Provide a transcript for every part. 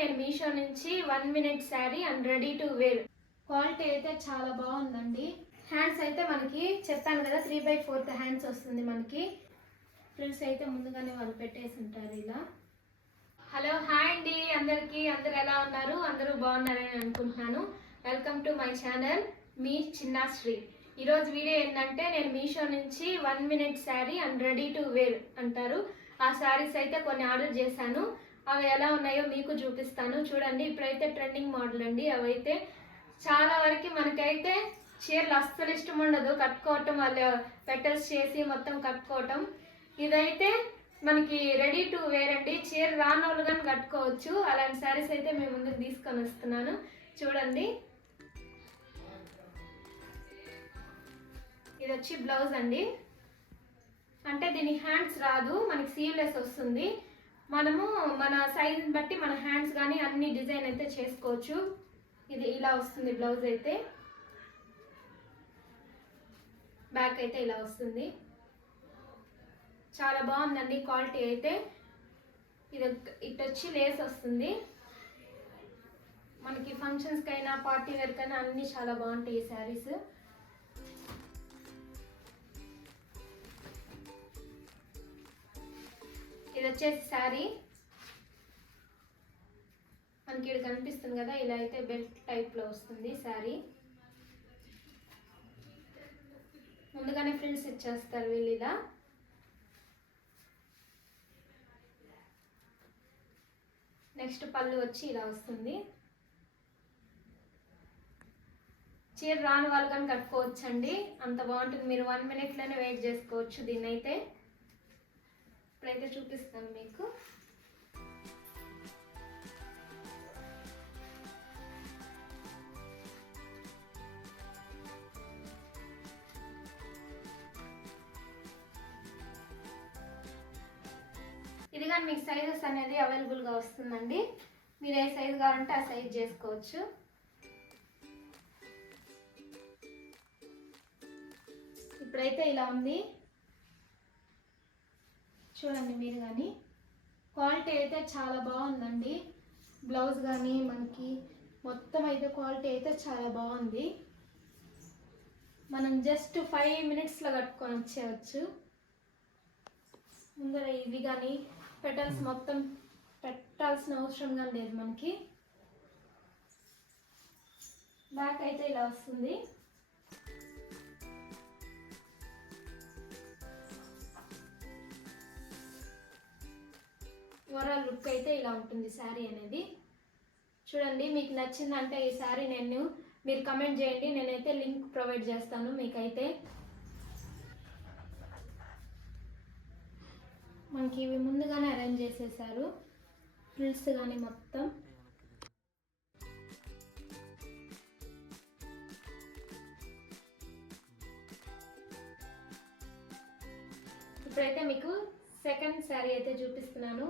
నేను మీషో నుంచి 1 minute sari and ready to wear. Quality అయితే చాలా బాగుందండి. హ్యాండ్స్ అయితే మనకి చెప్పాను కదా 3/4 హ్యాండ్స్ వస్తుంది. మనకి ఫ్రిల్స్ అయితే ముందుగానే వాళ్ళు పెట్టేసి ఉంటారు ఇలా. హలో హాయ్ అండి అందరికీ. అందరు ఎలా ఉన్నారు? అందరూ బాగున్నారని అనుకుంటున్నాను. వెల్కమ్ టు మై ఛానల్ మీ చిన్నాశ్రీ. ఈరోజు వీడియో ఏంటంటే నేను మీషో నుంచి 1 minute sari and ready to wear అంటారు ఆ శారీస్ అయితే కొన్ని ఆర్డర్ చేశాను. అవి ఎలా ఉన్నాయో మీకు చూపిస్తాను చూడండి. ఇప్పుడైతే ట్రెండింగ్ మోడల్ అండి. అవైతే చాలా వరకు మనకైతే చీరలు అస్సలు ఇష్టం ఉండదు కట్టుకోవటం, వాళ్ళు పెటల్స్ చేసి మొత్తం కట్టుకోవటం. ఇదైతే మనకి రెడీ టు వేర్ అండి. చీర రాని వాళ్ళు కానీ కట్టుకోవచ్చు. అలాంటి శారీస్ అయితే మేము ముందుకు తీసుకొని వస్తున్నాను చూడండి. ఇది వచ్చి బ్లౌజ్ అండి. అంటే దీని హ్యాండ్స్ రాదు, మనకి సీవ్లెస్ వస్తుంది. మనము మన సైజుని బట్టి మన హ్యాండ్స్ కానీ అన్ని డిజైన్ అయితే చేసుకోవచ్చు. ఇది ఇలా వస్తుంది బ్లౌజ్ అయితే. బ్యాక్ అయితే ఇలా వస్తుంది. చాలా బాగుందండి క్వాలిటీ అయితే. ఇది ఇటు వచ్చి లేస్ వస్తుంది. మనకి ఫంక్షన్స్కైనా పార్టీ వేర్కైనా అన్నీ చాలా బాగుంటాయి ఈ శారీస్. ఇది వచ్చేసి శారీ మనకి ఇక్కడ కనిపిస్తుంది కదా, ఇలా అయితే బెల్ట్ టైప్లో వస్తుంది శారీ. ముందుగానే ఫ్రిల్స్ ఇచ్చేస్తారు వీళ్ళు ఇలా. నెక్స్ట్ పళ్ళు వచ్చి ఇలా వస్తుంది. చీర రాని వాళ్ళు కానీ కట్టుకోవచ్చండి, అంత బాగుంటుంది. మీరు 1 మినిట్లోనే వెయిట్ చేసుకోవచ్చు దీన్ని అయితే. ఇప్పుడైతే చూపిస్తాను మీకు. ఇది కానీ మీకు సైజెస్ అనేది అవైలబుల్గా వస్తుందండి. మీరు ఏ సైజు కావాలంటే ఆ సైజ్ చేసుకోవచ్చు. ఇప్పుడైతే ఇలా ఉంది చూడండి మీరు కానీ. క్వాలిటీ అయితే చాలా బాగుందండి. బ్లౌజ్ కానీ మనకి మొత్తం అయితే క్వాలిటీ అయితే చాలా బాగుంది. మనం జస్ట్ 5 మినిట్స్లో కట్టుకొని వచ్చేయచ్చు. ముందర ఇవి కానీ పెటల్స్ మొత్తం పెట్టాల్సిన అవసరం కానీ లేదు మనకి. బ్యాక్ అయితే ఇలా వస్తుంది. ఓవరాల్ లుక్ అయితే ఇలా ఉంటుంది శారీ అనేది. చూడండి మీకు నచ్చిందంటే ఈ శారీ మీరు కమెంట్ చేయండి, నేనైతే లింక్ ప్రొవైడ్ చేస్తాను మీకైతే. మనకి ఇవి ముందుగానే అరేంజ్ చేసేసారు ఫ్రిల్స్ కానీ మొత్తం. ఇప్పుడైతే మీకు సెకండ్ శారీ అయితే చూపిస్తున్నాను.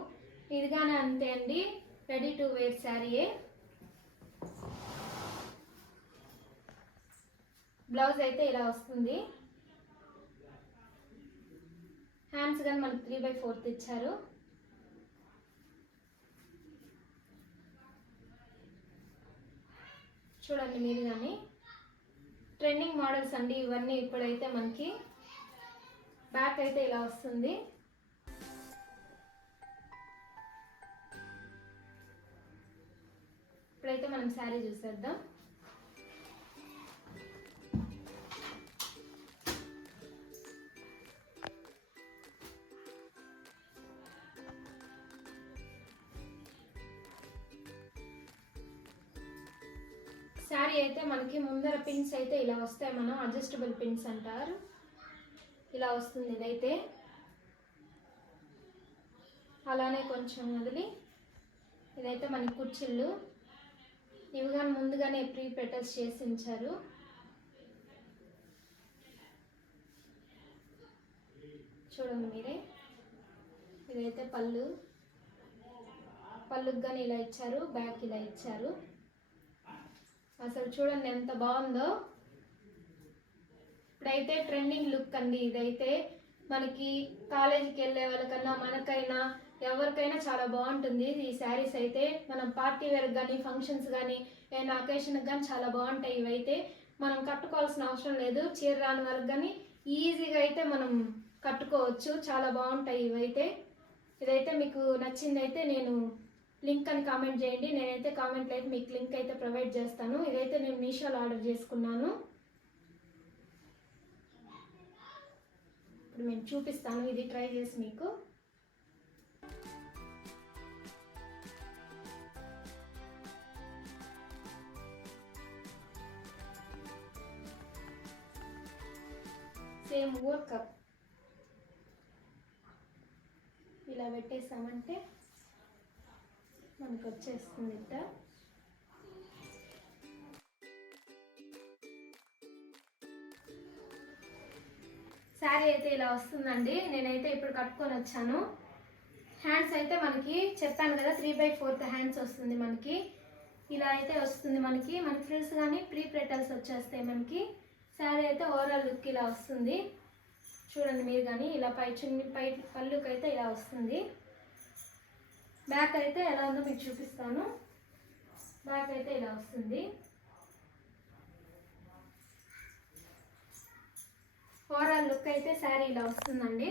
ఇది కానీ అంతే అండి, రెడీ టు వేర్ శారీయే. బ్లౌజ్ అయితే ఇలా వస్తుంది. హ్యాండ్స్ కానీ మనకి 3/4 ఇచ్చారు. చూడండి మీరు కానీ. ట్రెండింగ్ మోడల్స్ అండి ఇవన్నీ. ఇప్పుడైతే మనకి బ్యాక్ అయితే ఇలా వస్తుంది. ఇప్పుడైతే మనం శారీ చూసేద్దాం. శారీ అయితే మనకి ముందర పిన్స్ అయితే ఇలా వస్తాయి. మనం అడ్జస్టబుల్ పిన్స్ అంటారు. ఇలా వస్తుంది ఇదైతే. అలానే కొంచెం వదిలి ఇదైతే మనకి కుర్చీలు. ఇవి కానీ ముందుగానే ప్రీ పెటల్స్ చేసి ఉంచారు. చూడండి మీరే. ఇదైతే పళ్ళుకి కానీ ఇలా ఇచ్చారు, బ్యాక్ ఇలా ఇచ్చారు. అసలు చూడండి ఎంత బాగుందో. ఇప్పుడైతే ట్రెండింగ్ లుక్ అండి ఇదైతే. మనకి కాలేజీకి వెళ్ళే వాళ్ళకన్నా మనకైనా ఎవరికైనా చాలా బాగుంటుంది ఈ శారీస్ అయితే. మనం పార్టీ వేర్కి కానీ ఫంక్షన్స్ కానీ ఏదైనా అకేషన్కి కానీ చాలా బాగుంటాయి. ఇవైతే మనం కట్టుకోవాల్సిన అవసరం లేదు. చీర రాని వాళ్ళకి కానీ ఈజీగా అయితే మనం కట్టుకోవచ్చు. చాలా బాగుంటాయి ఇవైతే. ఇదైతే మీకు నచ్చిందైతే నేను లింక్ అని కామెంట్ చేయండి. నేనైతే కామెంట్లో అయితే మీకు లింక్ అయితే ప్రొవైడ్ చేస్తాను. ఇదైతే నేను మీషోలో ఆర్డర్ చేసుకున్నాను. ఇప్పుడు నేను చూపిస్తాను, ఇది ట్రై చేసి మీకు. సేమ్ వర్క్ ఇలా పెట్టేసామంటే మనకు వచ్చేస్తుంది ఇట్లా. శారీ అయితే ఇలా వస్తుందండి. నేనైతే ఇప్పుడు కట్టుకొని వచ్చాను. హ్యాండ్స్ అయితే మనకి చెప్పాను కదా 3/4 హ్యాండ్స్ వస్తుంది మనకి. ఇలా అయితే వస్తుంది మనకి. మన ఫ్రిల్స్ కానీ ప్రీ ప్రెటల్స్ వచ్చేస్తాయి మనకి. శారీ అయితే ఓవరాల్ లుక్ ఇలా వస్తుంది. చూడండి మీరు కానీ. ఇలా పై పళ్ళుకి అయితే ఇలా వస్తుంది. బ్యాక్ అయితే ఎలా ఉందో మీకు చూపిస్తాను. బ్యాక్ అయితే ఇలా వస్తుంది. ఓవరాల్ లుక్ అయితే శారీ ఇలా వస్తుందండి.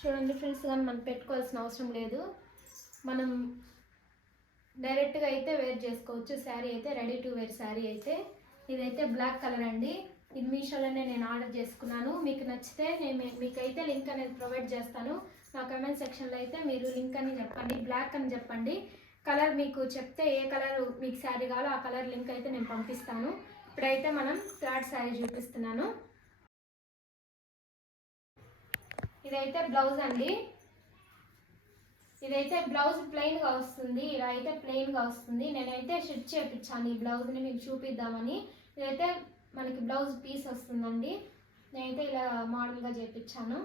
చూడండి ఫ్రెండ్స్, కానీ మనం పెట్టుకోవాల్సిన అవసరం లేదు. మనం డైరెక్ట్గా అయితే వేర్ చేసుకోవచ్చు. శారీ అయితే రెడీ టు వేర్ శారీ అయితే. ఇదైతే బ్లాక్ కలర్ అండి. ఇది మీషోలోనే నేను ఆర్డర్ చేసుకున్నాను. మీకు నచ్చితే నేను మీకైతే లింక్ అనేది ప్రొవైడ్ చేస్తాను. నా కమెంట్ సెక్షన్లో అయితే మీరు లింక్ అని చెప్పండి, బ్లాక్ అని చెప్పండి. కలర్ మీకు చెప్తే ఏ కలర్ మీకు శారీ కావాలో ఆ కలర్ లింక్ అయితే నేను పంపిస్తాను. ఇప్పుడైతే మనం థర్డ్ శారీ చూపిస్తున్నాను. ఇదైతే బ్లౌజ్ అండి. ఇదైతే బ్లౌజ్ ప్లెయిన్గా వస్తుంది. ఇలా అయితే ప్లెయిన్గా వస్తుంది. నేనైతే స్టిచ్ చేయించాను ఈ బ్లౌజ్ని మీకు చూపిద్దామని. ఇదైతే మనకి బ్లౌజ్ పీస్ వస్తుందండి. నేనైతే ఇలా మోడల్గా చేయించాను.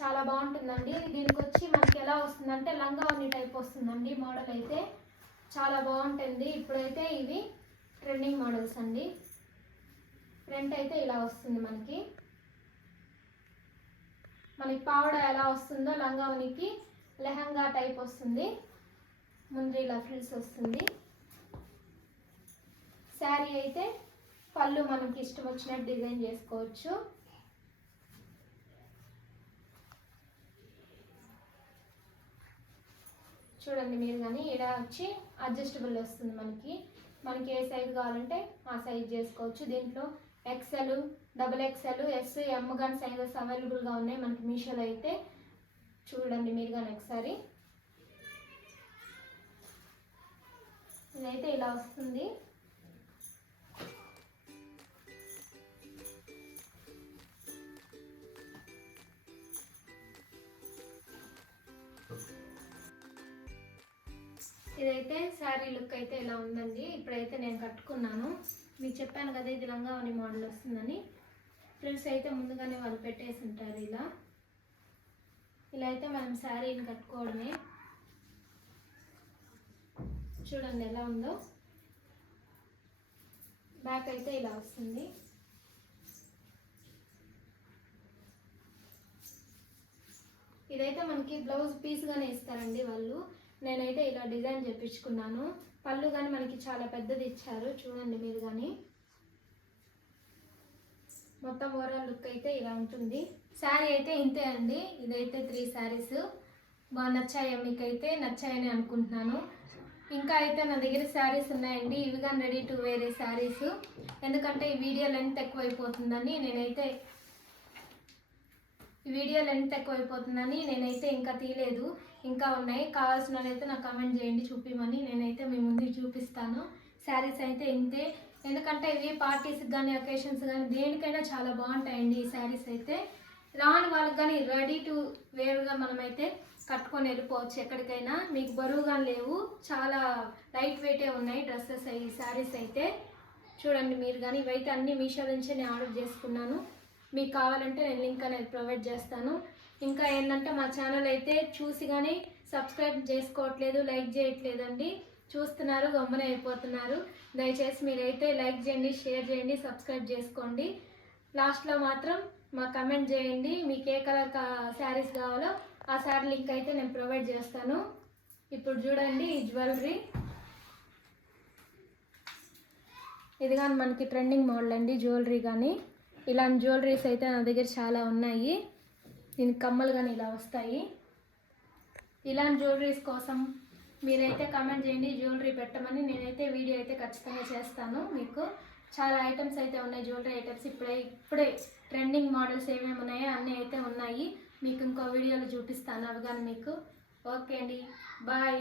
చాలా బాగుంటుందండి. దీనికి వచ్చి మనకి ఎలా వస్తుందంటే లంగావని టైప్ వస్తుందండి మోడల్ అయితే. చాలా బాగుంటుంది. ఇప్పుడైతే ఇవి ట్రెండింగ్ మోడల్స్ అండి. ఫ్రంట్ అయితే ఇలా వస్తుంది మనకి. పావడ ఎలా వస్తుందో లంగావనికి లెహంగా టైప్ వస్తుంది. ముందు ఇలా ఫ్రిల్స్ వస్తుంది. శారీ అయితే పళ్ళు మనకి ఇష్టం వచ్చినట్టు డిజైన్ చేసుకోవచ్చు. చూడండి మీరు కానీ. ఇలా వచ్చి అడ్జస్టబుల్ వస్తుంది మనకి ఏ సైజు కావాలంటే ఆ సైజ్ చేసుకోవచ్చు. దీంట్లో XL, XXL, S, M కానీ సైజెస్ అవైలబుల్గా ఉన్నాయి మనకి మీషోలో అయితే. చూడండి మీరు కానీ ఒకసారి. ఇదైతే ఇలా వస్తుంది. ఇదైతే శారీ లుక్ అయితే ఇలా ఉందండి. ఇప్పుడైతే నేను కట్టుకున్నాను. మీకు చెప్పాను కదా ఇది లంగావని మోడల్ వస్తుందని. ఫ్రిల్స్ అయితే ముందుగానే వాళ్ళు పెట్టేసి ఉంటారు. ఇలా అయితే మనం శారీని కట్టుకోవడమే. చూడండి ఎలా ఉందో. బ్యాక్ అయితే ఇలా వస్తుంది. ఇదైతే మనకి బ్లౌజ్ పీస్గానే ఇస్తారండి వాళ్ళు. నేనైతే ఇలా డిజైన్ చేయించుకున్నాను. పళ్ళు కానీ మనకి చాలా పెద్దది ఇచ్చారు. చూడండి మీరు కానీ. మొత్తం ఓవరాల్ లుక్ అయితే ఇలా ఉంటుంది. శారీ అయితే ఇంతే అండి. ఇదైతే 3 శారీస్ బాగా నచ్చాయి. మీకైతే నచ్చాయని అనుకుంటున్నాను. ఇంకా అయితే నా దగ్గర శారీస్ ఉన్నాయండి. ఇవి కానీ రెడీ టు వేరే శారీస్. ఎందుకంటే ఈ వీడియో లెంత్ ఎక్కువైపోతుందని నేనైతే ఇంకా తీయలేదు. ఇంకా ఉన్నాయి. కావాల్సిన అయితే నాకు కామెంట్ చేయండి చూపిమని. నేనైతే మీ ముందు చూపిస్తాను. శారీస్ అయితే ఇంతే. ఎందుకంటే ఇవి పార్టీస్కి కానీ అకేషన్స్ కానీ దేనికైనా చాలా బాగుంటాయండి ఈ శారీస్ అయితే. రాని వాళ్ళకి కానీ రెడీ టు వేర్గా మనమైతే కట్టుకొని వెళ్ళిపోవచ్చు ఎక్కడికైనా. మీకు బరువుగా లేవు. చాలా లైట్ వెయిటే ఉన్నాయి డ్రెస్సెస్ ఈ శారీస్ అయితే. చూడండి మీరు కానీ. ఇవైతే అన్ని మీషో నుంచే నేను ఆర్డర్ చేసుకున్నాను. మీకు కావాలంటే నేను లింక్ అనేది ప్రొవైడ్ చేస్తాను. ఇంకా ఏంటంటే మా ఛానల్ అయితే చూసి కానీ సబ్స్క్రైబ్ చేసుకోవట్లేదు, లైక్ చేయట్లేదండి. చూస్తున్నారు, గమ్మున అయిపోతున్నారు. దయచేసి మీరైతే లైక్ చేయండి, షేర్ చేయండి, సబ్స్క్రైబ్ చేసుకోండి. లాస్ట్లో మాత్రం మా కమెంట్ చేయండి మీకు ఏ కలర్ శారీస్ కావాలో ఆ శారీ లింక్ అయితే నేను ప్రొవైడ్ చేస్తాను. ఇప్పుడు చూడండి ఈ జ్యువెలరీ, ఇది కానీ మనకి ట్రెండింగ్ మోడల్ అండి. జ్యువెలరీ కానీ ఇలాంటి జ్యువెలరీస్ అయితే నా దగ్గర చాలా ఉన్నాయి. దీనికి కమ్మలు కానీ ఇలా వస్తాయి. ఇలాంటి జ్యువెలరీస్ కోసం మీరైతే కమెంట్ చేయండి, జ్యువెలరీ పెట్టమని. నేనైతే వీడియో అయితే ఖచ్చితంగా చేస్తాను. మీకు చాలా ఐటమ్స్ అయితే ఉన్నాయి, జ్యువెలరీ ఐటమ్స్. ఇప్పుడే ట్రెండింగ్ మోడల్స్ ఏమేమి ఉన్నాయో అన్నీ అయితే ఉన్నాయి. మీకు ఇంకో వీడియోలో చూపిస్తాను అవి కానీ మీకు. ఓకే అండి, బాయ్.